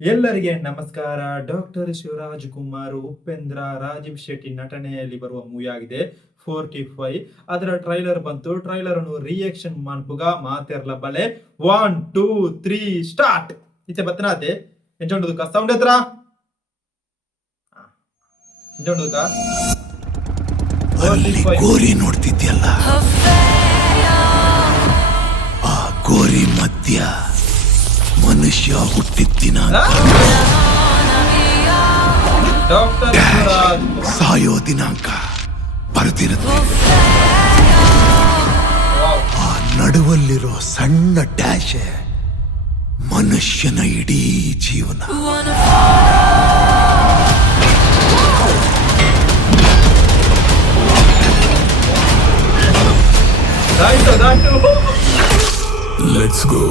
ಎಲ್ಲರಿಗೆ ನಮಸ್ಕಾರ. ಡಾಕ್ಟರ್ ಶಿವರಾಜ್ ಕುಮಾರ್, ಉಪೇಂದ್ರ, ರಾಜೀವ್ ಶೆಟ್ಟಿ ನಟನೆಯಲ್ಲಿ ಬರುವ ಮೂವಿ ಆಗಿದೆ 45. ಅದರ ಟ್ರೈಲರ್ ಬಂತು. ಟ್ರೈಲರ್ ಅನ್ನು ರಿಯಾಕ್ಷನ್ ಮಾಡ್ಪುಗ ಮಾತೆರ್ಲ ಬಲೆ 1 2 3 ಸ್ಟಾರ್ಟ್. ಈಚೆ ಬತ್ತನಾತೆ ಎಂಜೊಂಡುದುಕ ಸೌಂಡ್ ಹತ್ರ ಎಂಜೊಂಡುದುಕ ಅಲ್ಲಿ ಗೋರಿ ನೋಡ್ತಿದ್ಯಲ್ಲ, ಆ ಗೋರಿ ಮಧ್ಯ ಮನುಷ್ಯ ಹುಟ್ಟಿದ್ದಿನ ಡಾಕ್ಟರ್ ಶಿವರಾಜ್ ಸಾಯೋ ದಿನಾಂಕ ಬರೆದಿರುತ್ತೆ. ಆ ನಡುವಲ್ಲಿರೋ ಸಣ್ಣ ಡ್ಯಾಶ್ ಮನುಷ್ಯನ ಇಡೀ ಜೀವನ. Let's go.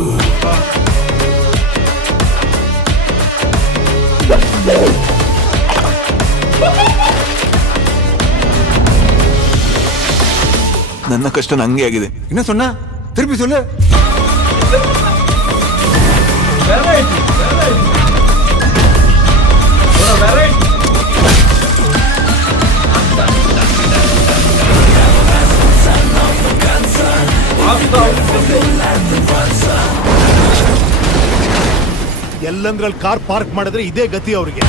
ನನ್ನ ಕಷ್ಟ ನಂಗೆ ಆಗಿದೆ. ಇನ್ನ ಸೊನ್ನ ತಿರುಪಿ ಸೊಲ್ಲ. ಎಲ್ಲಂದ್ರಲ್ಲಿ ಕಾರ್ ಪಾರ್ಕ್ ಮಾಡಿದ್ರೆ ಇದೇ ಗತಿ ಅವ್ರಿಗೆ.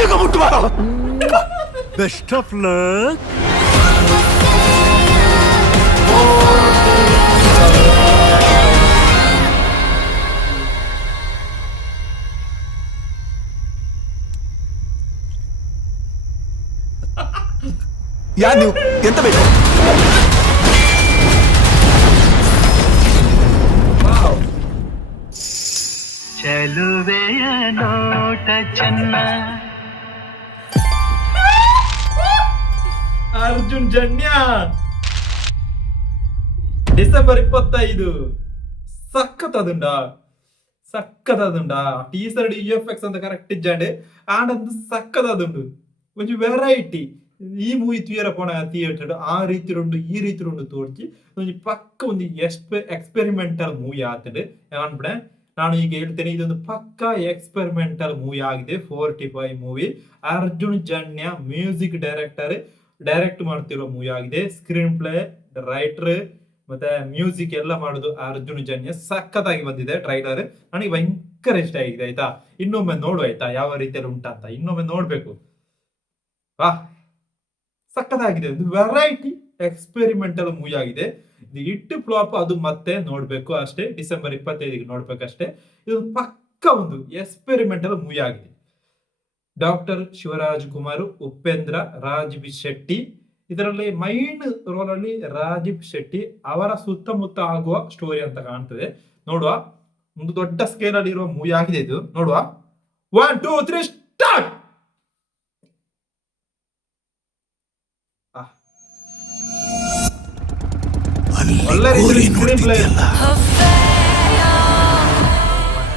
ಈಗ ಮುಟ್ಟುವ. Best of luck. ಯಾರು ನೀವು? ಎಂತ ಬೇಕು? ಚೆಲುವೆಯ ನೋಟ ಚೆನ್ನ. Arjun Janya December 25 ಸಕ್ಕತ್ತದುಂಡ teaser EFX ಅಂತ ಕರೆಕ್ಟ್ ಇಜ್ಜಾಂಡೆ ಆಂಡಂದು ಸಕ್ಕತ್ತದುಂಡು. ಒಂಜಿ ವೆರೈಟಿ ಈ ಮೂವಿ ತೂಯರ ಪೋಣ ಥಿಯೇಟರ್ ಆ ರೀತಿ ಉಂಡು ಈ ರೀತಿ ಉಂಡು ತೋರ್ಚಿ ಒಂಜಿ ಪಕ್ಕ ಒಂದು ಎಕ್ಸ್ಪೆರಿಮೆಂಟಲ್ ಮೂವಿ ಆತಂಡು ಅನ್ಬಿಡೆ. ನಾನು ಈಗ ಹೇಳ್ತೇನೆ, ಇದೊಂದು ಪಕ್ಕ ಎಕ್ಸ್ಪೆರಿಮೆಂಟಲ್ ಮೂವಿ ಆಗಿದೆ 45 movie. Arjun Janya music direct ಮಾಡ್ತಿರೋ ಮೂವಿ ಆಗಿದೆ. ಸ್ಕ್ರೀನ್ ಪ್ಲೇ, ರೈಟರ್ ಮತ್ತೆ ಮ್ಯೂಸಿಕ್ ಎಲ್ಲ ಮಾಡೋದು ಅರ್ಜುನ್ ಜನ್ಯ. ಸಖತ್ತಾಗಿ ಬಂದಿದೆ ಟ್ರೈಲರ್, ನನಗೆ ಭಯಂಕರ ಇಷ್ಟ ಆಗಿದೆ. ಆಯ್ತಾ, ಇನ್ನೊಮ್ಮೆ ನೋಡು ಆಯ್ತಾ ಯಾವ ರೀತಿಯಲ್ಲಿ ಉಂಟಂತ, ಇನ್ನೊಮ್ಮೆ ನೋಡ್ಬೇಕು. ಸಖತ್ತಾಗಿದೆ. ಒಂದು ವೆರೈಟಿ ಎಕ್ಸ್ಪೆರಿಮೆಂಟಲ್ ಮೂವಿ ಆಗಿದೆ. ಇದು ಹಿಟ್ ಫ್ಲಾಪ್ ಅದು ಮತ್ತೆ ನೋಡ್ಬೇಕು ಅಷ್ಟೇ. ಡಿಸೆಂಬರ್ 25 ನೋಡ್ಬೇಕಷ್ಟೇ. ಇದು ಪಕ್ಕ ಒಂದು ಎಕ್ಸ್ಪೆರಿಮೆಂಟಲ್ ಮೂವಿ ಆಗಿದೆ. ಡಾಕ್ಟರ್ ಶಿವರಾಜ್ ಕುಮಾರ್, ಉಪೇಂದ್ರ, ರಾಜೀವ್ ಶೆಟ್ಟಿ. ಇದರಲ್ಲಿ ಮೈನ್ ರೋಲ್ ಅಲ್ಲಿ ರಾಜೀವ್ ಶೆಟ್ಟಿ ಅವರ ಸುತ್ತಮುತ್ತ ಆಗುವ ಸ್ಟೋರಿ ಅಂತ ಕಾಣ್ತದೆ. ನೋಡುವ, ಒಂದು ದೊಡ್ಡ ಸ್ಕೇಲ್ ಅಲ್ಲಿ ಇರುವ ಮೂವಿ ಆಗಿದೆ ಇದು. ನೋಡುವ, 1 2 3 ಸ್ಟಾರ್ಟ್.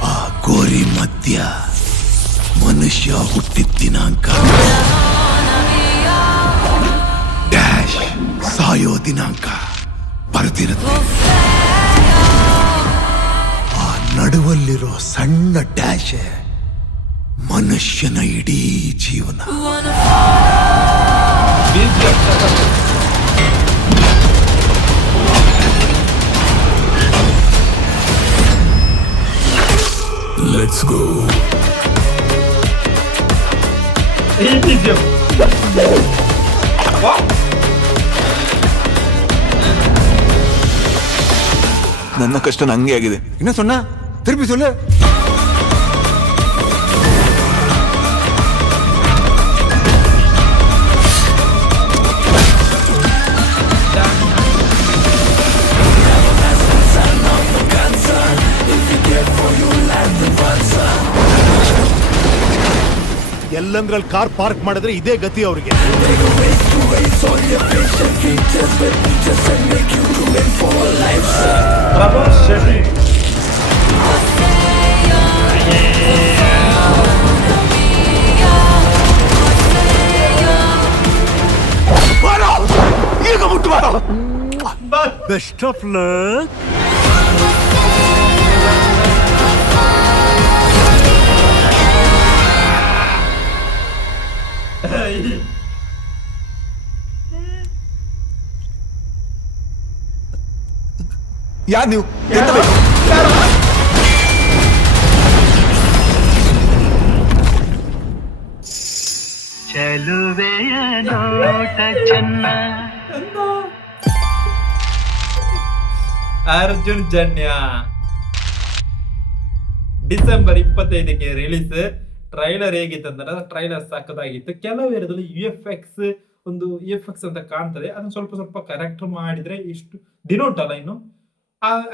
ಆ ಗೋರಿ ಮಧ್ಯ ಮನುಷ್ಯ ಹುಟ್ಟಿದ ದಿನಾಂಕ, ಡ್ಯಾಶ್ ಸಾಯೋ ದಿನಾಂಕ ಬರೆದಿರುತ್ತೆ. ಆ ನಡುವಲ್ಲಿರೋ ಸಣ್ಣ ಡ್ಯಾಶ್ ಮನುಷ್ಯನ ಇಡೀ ಜೀವನ. Let's go. ನನ್ನ ಕಷ್ಟ ನಂಗೆ ಆಗಿದೆ. ಇನ್ನ ಸೊನ್ನ ತಿರುಪಿ ಸೊಲ್ಲ. ಎಲ್ಲಂದ್ರಲ್ಲಿ ಕಾರ್ ಪಾರ್ಕ್ ಮಾಡಿದ್ರೆ ಇದೇ ಗತಿ ಅವ್ರಿಗೆ. Bravo, Chevy. Best of luck. ಯಾರು ನೀವು? ಎಂತ ಬೇಕು? ಚೆಲುವೆಯ ನೋಟ ಚೆನ್ನ. ಅರ್ಜುನ್ ಜನ್ಯ ಡಿಸೆಂಬರ್ 25ಕ್ಕೆ ರಿಲೀಸ್. ಟ್ರೈಲರ್ ಹೇಗಿತ್ತಂದ್ರೆ ಟ್ರೈಲರ್ ಸಕ್ಕದಾಗಿತ್ತು. ಕೆಲವು ಏರಿಯಾದಲ್ಲಿ ಒಂದು ಯು ಎಫ್ ಎಕ್ಸ್ ಅಂತ ಕಾಣ್ತದೆ, ಅದನ್ನ ಸ್ವಲ್ಪ ಸ್ವಲ್ಪ ಕರೆಕ್ಟ್ ಮಾಡಿದ್ರೆ ಇಷ್ಟು ದಿನ ಉಂಟಲ್ಲ ಇನ್ನು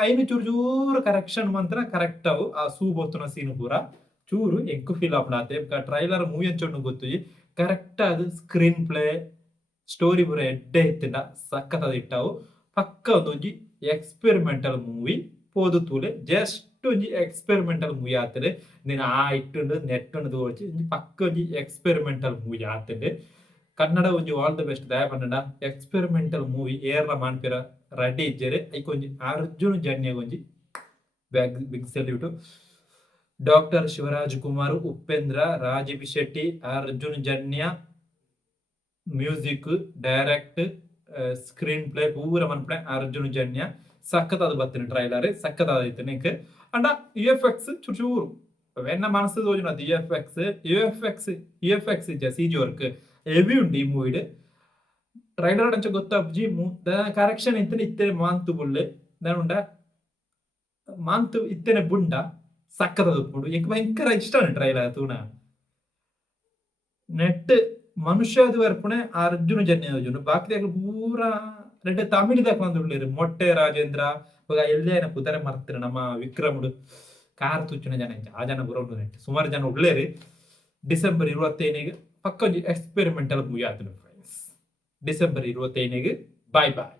ಐನು ಚೂರು ಚೂರು ಕರೆಕ್ಷನ್ ಮಾತ್ರ ಕರೆಕ್ಟ್ ಅವು. ಆ ಸೂ ಬೊತ್ತುನ ಸೀನು ಪೂರ ಚೂರು ಎಂಕು ಫೀಲ್ ಆಪಡಾತೆ. ಟ್ರೈಲರ್ ಮೂವಿ ಅಂಚೊಂಡು ಗೊತ್ತು ಕರೆಕ್ಟ್ ಅದು ಸ್ಕ್ರೀನ್ ಪ್ಲೇ ಸ್ಟೋರಿ ಪೂರ ಎಡ್ಡೆ ಇತ್ತಿಂಡ ಸಕ್ಕತ್ತದ ಇಟ್ಟವು. ಪಕ್ಕ ಒಂದೊಂಜಿ ಎಕ್ಸ್ಪೆರಿಮೆಂಟಲ್ ಮೂವಿ ಪೋದು ತೂಲೆ ಜಸ್ಟ್ ಒಂಜಿ ಎಕ್ಸ್ಪೆರಿಮೆಂಟಲ್ ಮೂವಿ ಆತದೆ. ನೀನು ಆ ಇಟ್ಟುಂಡು ನೆಟ್ ಉಂಡು ತೋರ್ಚಿ ಪಕ್ಕ ಒಂಜಿ ಎಕ್ಸ್ಪೆರಿಮೆಂಟಲ್ ಮೂವಿ ಆತದೆ. ಕನ್ನಡ ಒಂಜಿ ಆಲ್ ದ ಬೆಸ್ಟ್ ದಯ ಪಂಡ ಎಕ್ಸ್ಪೆರಿಮೆಂಟಲ್ ಮೂವಿ ಏರ್ಲ ಮಾಡ್ಪಿರ ರೆಡಿ ಇಜ್ಜೆರೆ ಐಕ್ ಒಂಜಿ ಅರ್ಜುನ್ ಜನ್ಯಗ್ ಒಂಜಿ big salute. Doctor Shivaraj Kumar, Upendra, Rajeev Shetty, Arjun Janya music direct screenplay ಪೂರ ಮನ್ಪಡೆ ಅರ್ಜುನ್ ಜನ್ಯ ಸಕ್ಕತ್ತಾದ ಬತ್ತಿನ ಟ್ರೈಲರ್ ಸಕ್ಕತ್ತಾದೈತೆ ನಿಂಕ್. ಅಂಡ ಯು ಎಫ್ ಎಕ್ಸ್ ಚೂರು ಎನ್ನ ಮನಸ್ಸು ತೋಜುನದು ಯು ಎಫ್ ಎಕ್ಸ್ ಇಜ್ಜ ಸಿಜಿ ವರ್ಕ್ ಹೆವಿ ಉಂಡು ಈ ಮೂವಿಡ್. ಟ್ರೈಲರ್ ಅಂಚ ಗೊತ್ತಾಪ್ಜಿ ಕರೆಕ್ಷನ್ ಇತ್ತನೆ ಇತ್ತನೆ ಮಾಂತು ಬುಳ್ಳೆ ದಾನುಂಡ ಮಾಂತು ಇತ್ತನೆ ಬುಂಡ ಸಕ್ಕತ್ತದ ಉಪ್ಪುಂಡು ಎಂಕ್ ಭಯಂಕರ ಇಷ್ಟ ಟ್ರೈಲರ್ ತೂಣ. ನೆಟ್ ಮನುಷ್ಯದು ವರ್ಪಣೆ ಅರ್ಜುನ ಜನ್ಯ ಬಾಕಿ ಪೂರ ರೆಡ್ ತಮಿಳಿದಾಗ ಬಂದುಳ್ಳೇರು. ಮೊಟ್ಟೆ ರಾಜೇಂದ್ರ ಎಲ್ಲೇನ ಪುದರೆ ಮರ್ತಿರ ನಮ್ಮ ವಿಕ್ರಮುಡು ಕಾರ್ ತುಚ್ಚಿನ ಜನ ಆ ಜನ ಬರೋದು ನೆಟ್ ಸುಮಾರು ಜನ ಉಳ್ಳೇರಿ. ಡಿಸೆಂಬರ್ 25ಗೆ ಪಕ್ಕ ಎಕ್ಸ್ಪೆರಿಮೆಂಟಲ್ ಮೂವಿ ಆತನು ಫ್ರೆಂಡ್ಸ್. ಡಿಸೆಂಬರ್ 25ಗೆ ಬಾಯ್ ಬಾಯ್.